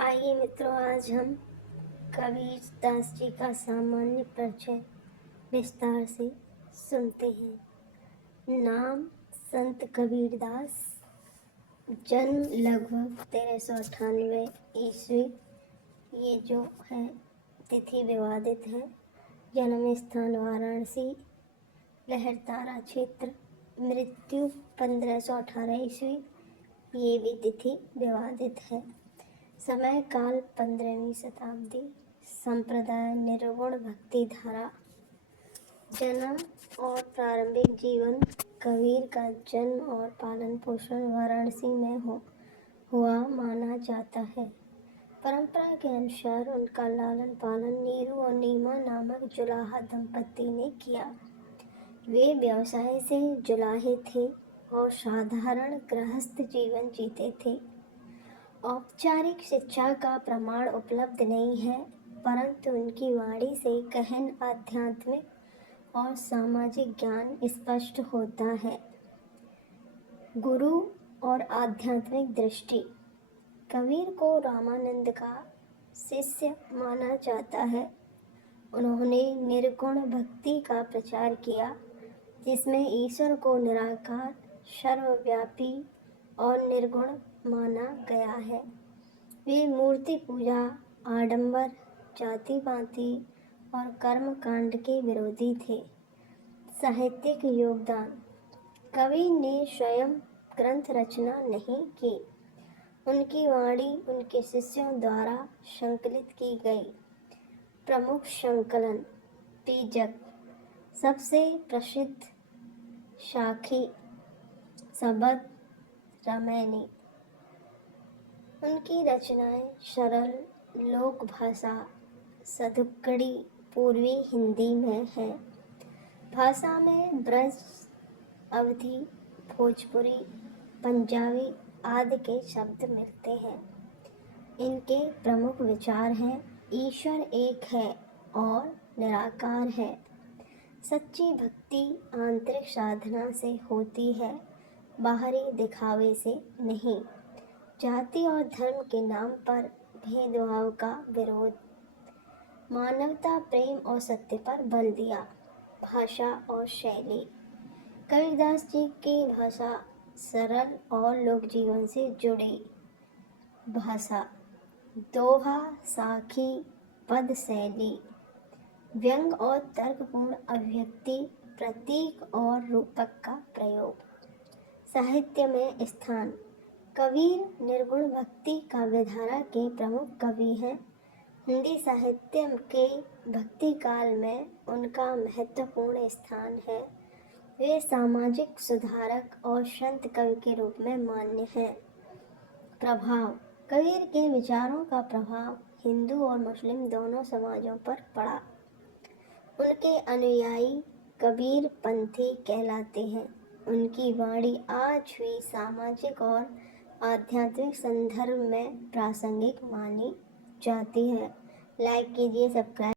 आइए मित्रों, आज हम कबीरदास जी का सामान्य परिचय विस्तार से सुनते हैं। नाम संत कबीरदास। जन्म लगभग 1398 ईस्वी। ये जो है तिथि विवादित है। जन्म स्थान वाराणसी, लहरतारा क्षेत्र। मृत्यु 1518 ईस्वी। ये भी तिथि विवादित है। समय काल 15वीं शताब्दी। संप्रदाय निर्गुण भक्ति धारा। जन्म और प्रारंभिक जीवन। कबीर का जन्म और पालन पोषण वाराणसी में हुआ माना जाता है। परंपरा के अनुसार उनका लालन पालन नीरू और नीमा नामक जुलाहा दंपति ने किया। वे व्यवसाय से जुलाहे थे और साधारण गृहस्थ जीवन जीते थे। औपचारिक शिक्षा का प्रमाण उपलब्ध नहीं है, परंतु उनकी वाणी से गहन आध्यात्मिक और सामाजिक ज्ञान स्पष्ट होता है। गुरु और आध्यात्मिक दृष्टि। कबीर को रामानंद का शिष्य माना जाता है। उन्होंने निर्गुण भक्ति का प्रचार किया, जिसमें ईश्वर को निराकार, सर्वव्यापी और निर्गुण माना गया है। वे मूर्ति पूजा, आडंबर, जाति पाति और कर्म कांड के विरोधी थे। साहित्यिक योगदान। कबीर ने स्वयं ग्रंथ रचना नहीं की। उनकी वाणी उनके शिष्यों द्वारा संकलित की गई। प्रमुख संकलन। बीजक। सबसे प्रसिद्ध साखी, सबद, रामायणी। उनकी रचनाएं सरल लोक भाषा, सदुक्कड़ी पूर्वी हिंदी में है। भाषा में ब्रज, अवधी, भोजपुरी, पंजाबी आदि के शब्द मिलते हैं। इनके प्रमुख विचार हैं: ईश्वर एक है और निराकार है। सच्ची भक्ति आंतरिक साधना से होती है, बाहरी दिखावे से नहीं। जाति और धर्म के नाम पर भेदभाव का विरोध। मानवता, प्रेम और सत्य पर बल दिया। भाषा और शैली। कबीरदास जी की भाषा सरल और लोक जीवन से जुड़ी भाषा। दोहा, साखी, पद शैली। व्यंग और तर्कपूर्ण अभिव्यक्ति, प्रतीक और रूपक का प्रयोग। साहित्य में स्थान। कबीर निर्गुण भक्ति काव्यधारा के प्रमुख कवि हैं। हिंदी साहित्य के भक्ति काल में उनका महत्वपूर्ण स्थान है। वे सामाजिक सुधारक और संत कवि के रूप में मान्य हैं। प्रभाव। कबीर के विचारों का प्रभाव हिंदू और मुस्लिम दोनों समाजों पर पड़ा। उनके अनुयायी कबीर पंथी कहलाते हैं। उनकी वाणी आज भी सामाजिक और आध्यात्मिक संदर्भ में प्रासंगिक मानी जाती है। लाइक कीजिए, सब्सक्राइब